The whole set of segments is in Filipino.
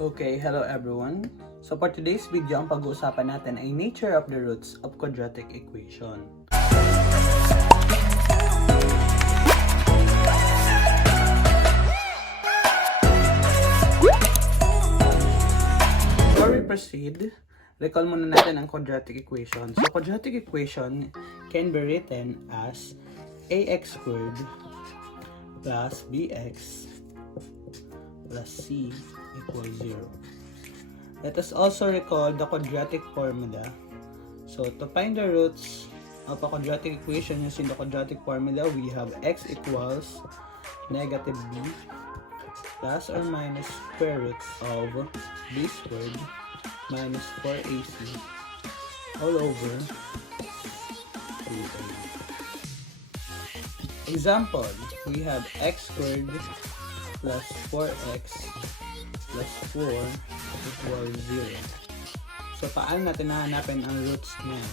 Okay, hello everyone. So for today's video, ang pag-uusapan natin ay nature of the roots of quadratic equation. Before we proceed, recall muna natin ang quadratic equation. So quadratic equation can be written as ax squared plus bx plus c equals 0. Let us also recall the quadratic formula. So to find the roots of a quadratic equation using the quadratic formula, we have x equals negative b plus or minus square root of b squared minus 4ac all over 2a. Example, we have x squared plus 4x plus 4 equals 0. So, paano natin hahanapin ang roots niyan?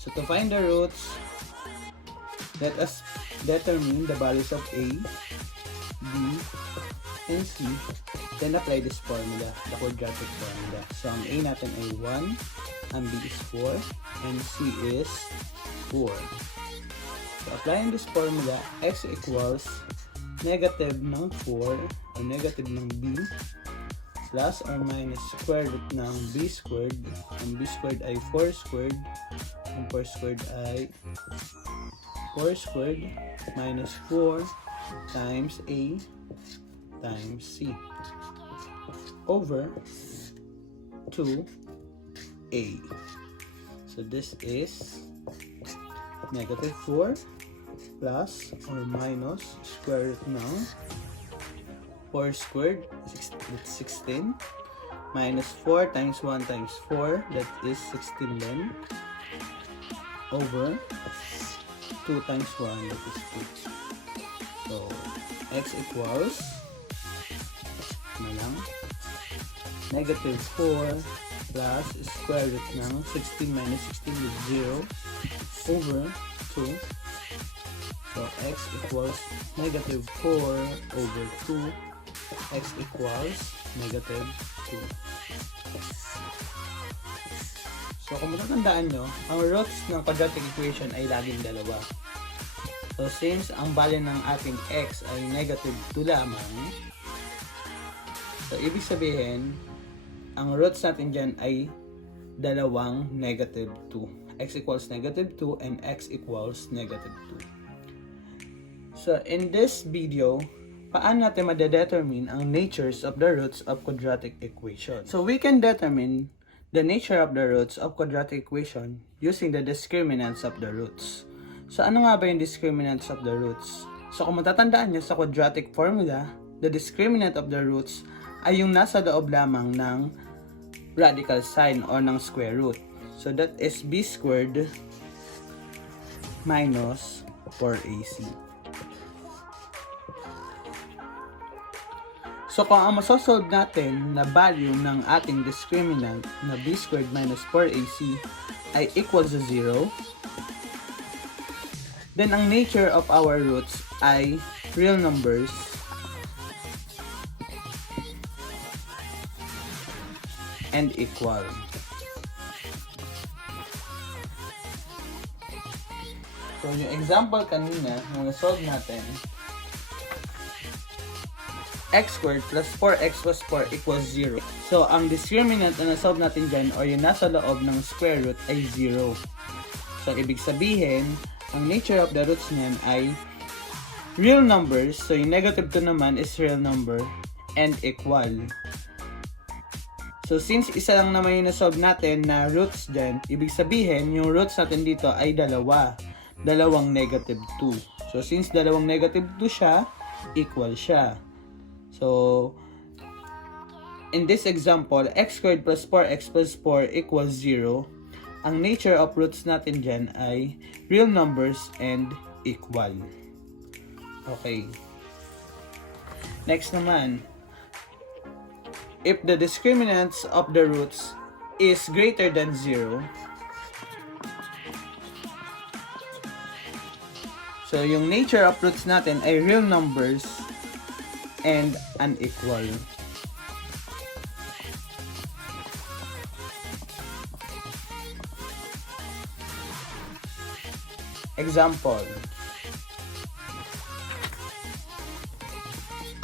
So, to find the roots, let us determine the values of a, b, and c. Then, apply this formula, the quadratic formula. So, ang a natin ay 1, ang b is 4, and c is 4. So, applying this formula, x equals negative ng 4 o negative ng b plus or minus square root ng b squared. Ang b squared ay 4 squared. Ang 4 squared ay 4 squared minus 4 times a times c over 2a. So this is negative 4 plus or minus square root ng 4 squared, that's 16, minus 4 times 1 times 4, that is 16 then, over 2 times 1, that is 2. So, x equals, negative 4 plus square root ng 16 minus 16 is 0, over 2. So, x equals negative 4 over 2. X equals negative 2. So, kung matatandaan nyo, ang roots ng quadratic equation ay laging dalawa. So, since ang value ng ating x ay negative 2 lamang, so, ibig sabihin, ang roots natin dyan ay dalawang negative 2. X equals negative 2 and x equals negative 2. So, in this video, paano natin ma-determine ang natures of the roots of quadratic equation? So, we can determine the nature of the roots of quadratic equation using the discriminants of the roots. So, ano nga ba yung discriminants of the roots? So, kung matatandaan nyo sa quadratic formula, the discriminant of the roots ay yung nasa loob lamang ng radical sign or ng square root. So, that is b squared minus 4ac. So, kung ang masosolve natin na value ng ating discriminant na b squared minus 4ac ay equals to 0, then ang nature of our roots ay real numbers and equal. So, yung example kanina, nung na-solve natin, x squared plus 4x plus 4 equals 0. So, ang discriminant na nasolve natin dyan or yung nasa loob ng square root ay 0. So, ibig sabihin, ang nature of the roots niyan ay real numbers. So, yung negative 2 naman is real number and equal. So, since isa lang naman yung nasolve natin na roots dyan, ibig sabihin, yung roots natin dito ay dalawang negative 2. So, since dalawang negative 2 siya, equal siya. So, in this example, x squared plus 4x plus 4 equals 0. Ang nature of roots natin dyan ay real numbers and equal. Okay. Next naman, if the discriminants of the roots is greater than 0, so yung nature of roots natin ay real numbers and unequal. Example.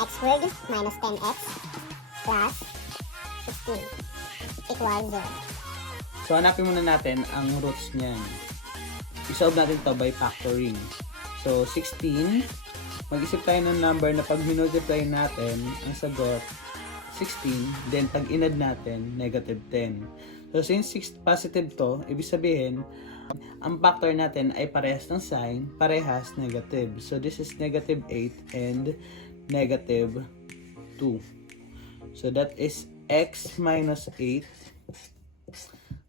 X squared minus 10x plus 16 equals 0. So, hanapin muna natin ang roots niyan. I-solve natin to by factoring. So, 16. Mag-isip tayo ng number na pag minultiply natin, ang sagot, 16. Then, pag inad natin, negative 10. So, since positive to, ibig sabihin, ang factor natin ay parehas ng sign, parehas negative. So, this is negative 8 and negative 2. So, that is x minus 8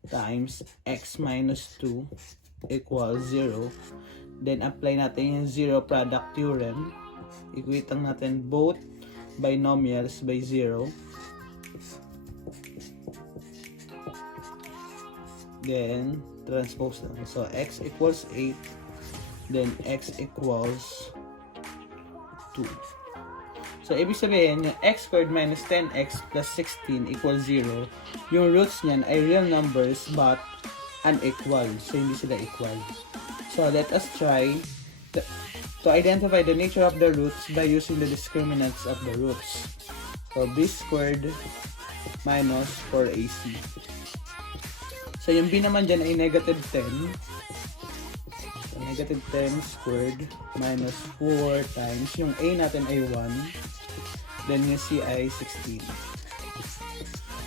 times x minus 2 equals 0. Then, apply natin yung zero product theorem. Equate lang natin both binomials by 0. Then, transpose lang. So, x equals 8. Then, x equals 2. So, ibig sabihin, yung x squared minus 10x plus 16 equals 0. Yung roots niyan ay real numbers but unequal. So, hindi sila equal. So, let us try to identify the nature of the roots by using the discriminants of the roots. So, b squared minus 4ac. So, yung b naman dyan ay negative 10. So, negative 10 squared minus 4 times. Yung a natin ay 1. Then, yung c ay 16.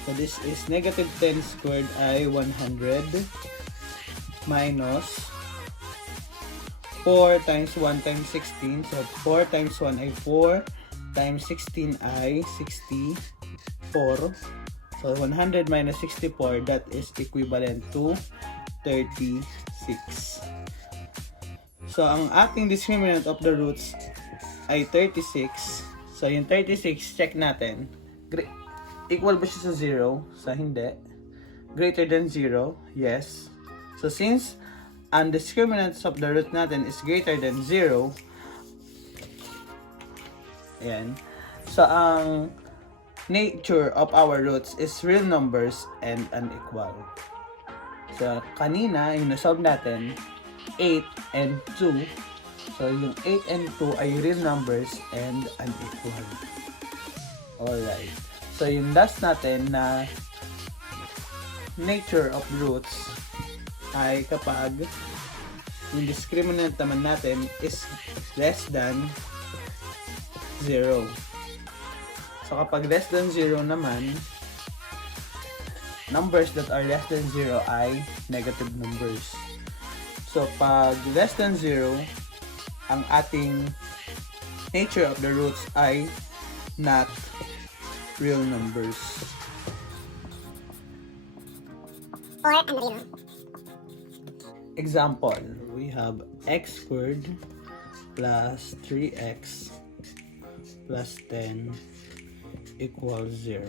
So, this is negative 10 squared ay 100 minus 4 times 1 times 16. So, 4 times 1 ay 4 times 16 ay 64. So, 100 minus 64, that is equivalent to 36. So, ang ating discriminant of the roots ay 36. So, yung 36, check natin. Equal ba siya sa 0? Sa hindi. Greater than 0? Yes. So, since ang discriminants of the root natin is greater than 0, ayan. So, ang nature of our roots is real numbers and unequal. So, kanina, yung nasolve natin, 8 and 2. So, yung 8 and 2 ay real numbers and unequal. Alright. So, yung last natin na nature of roots ay kapag yung discriminant naman natin is less than 0. So, kapag less than 0 naman, numbers that are less than 0 ay negative numbers. So, pag less than 0, ang ating nature of the roots ay not real numbers. Or unreal. Example, we have x squared plus 3x plus 10 equals 0.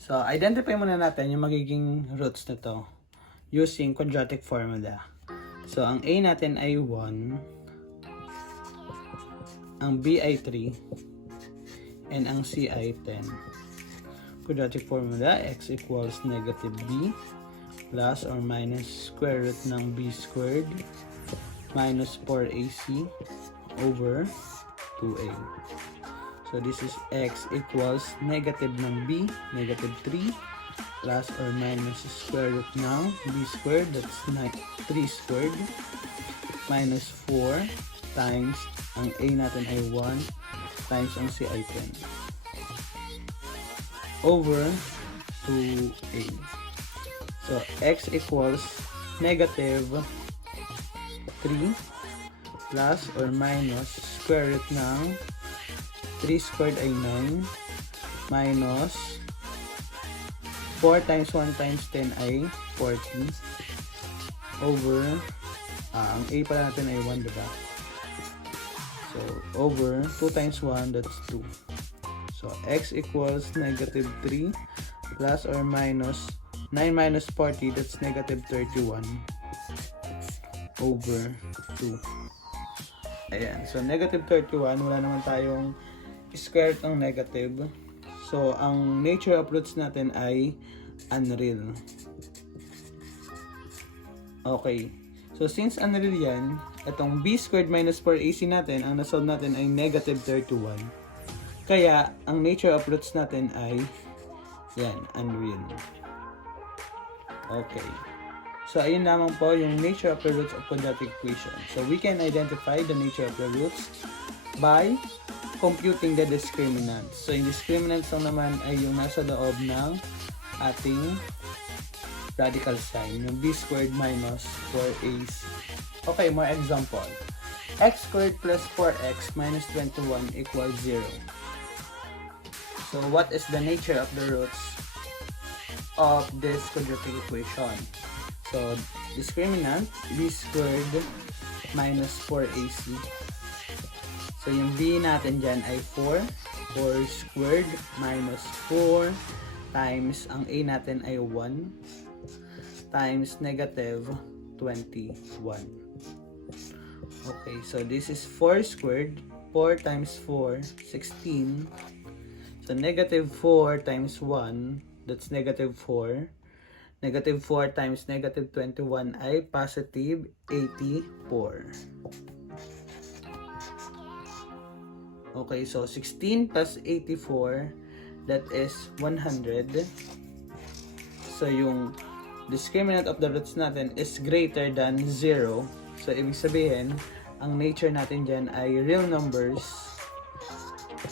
So, identify muna natin yung magiging roots nito using quadratic formula. So, ang a natin ay 1, ang b ay 3, and ang c ay 10. Quadratic formula, x equals negative b plus or minus square root ng b squared minus 4ac over 2a. So, this is x equals negative ng b, negative 3, plus or minus square root ng b squared, that's 3 squared, minus 4 times, ang a natin ay 1, times ang c ay 10, over 2a. So, x equals negative 3 plus or minus square root ng 3 squared ay 9 minus 4 times 1 times 10 ay 40 over ang a pala natin ay 1, diba? So, over 2 times 1, that's 2. So, x equals negative 3 plus or minus 9 minus 40, that's negative 31 over 2. Ayan. So, negative 31, wala naman tayong square root ng negative. So, ang nature of roots natin ay unreal. Okay. So, since unreal yan, itong b squared minus 4ac natin, ang nasolve natin ay negative 31. Kaya, ang nature of roots natin ay yan, unreal. Okay. So, ayun lamang po yung nature of the roots of quadratic equation. So, we can identify the nature of the roots by computing the discriminants. So, yung discriminants lang naman ay yung nasa loob ng ating radical sign, yung b squared minus 4ac. Okay, more example. X squared plus 4x minus 21 equals 0. So, what is the nature of the roots of this quadratic equation? So, discriminant, b squared minus 4ac. So, yung b natin dyan ay 4. 4 squared minus 4 times, ang a natin ay 1. Times negative 21. Okay, so this is 4 squared. 4 times 4, 16. So negative 4 times 1, that's negative 4. Negative 4 times negative 21 ay positive 84. Okay, so 16 plus 84, that is 100. So yung discriminant of the roots natin is greater than 0. So, ibig sabihin, ang nature natin dyan ay real numbers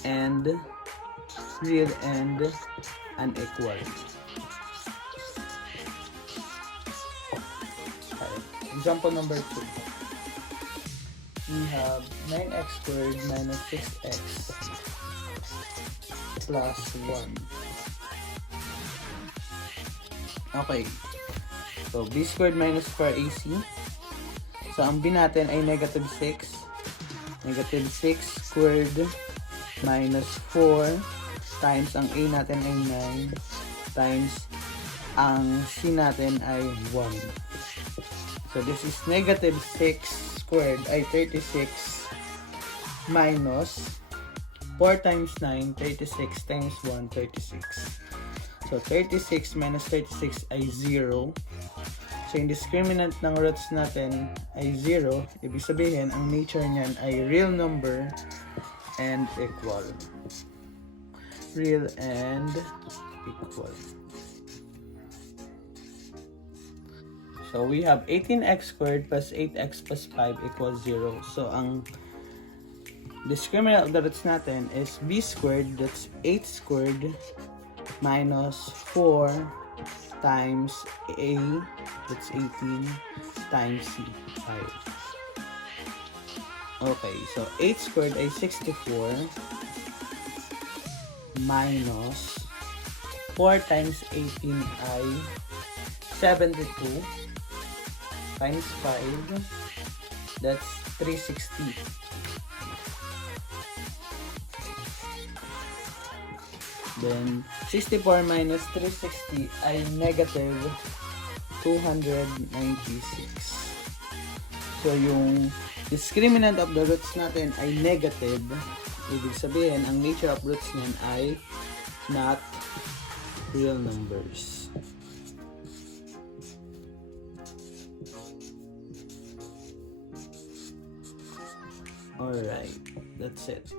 and real and unequal. Okay. Example number 2. We have 9x squared minus 6x plus 1. Okay. So, b squared minus 4ac. So, ang b natin ay negative 6. Negative 6 squared minus 4 times ang a natin ay 9 times ang c natin ay 1. So, this is negative 6 squared ay 36 minus 4 times 9, 36 times 1, 36. So, 36 minus 36 ay 0. So, yung discriminant ng roots natin ay 0. Ibig sabihin, ang nature niyan ay real number and equal. Real and equal. So, we have 18x squared plus 8x plus 5 equals 0. So, ang discriminant of the roots natin is b squared, that's 8 squared minus 4 times a, that's 18, times c, 5. Okay, so 8 squared ay 64 minus 4 times 18 ay 72 times 5, that's 360. Then, 64 minus 360 ay negative 296. So, yung discriminant of the roots natin ay negative. Ibig sabihin, ang nature of roots niyan ay not real numbers. Alright, that's it.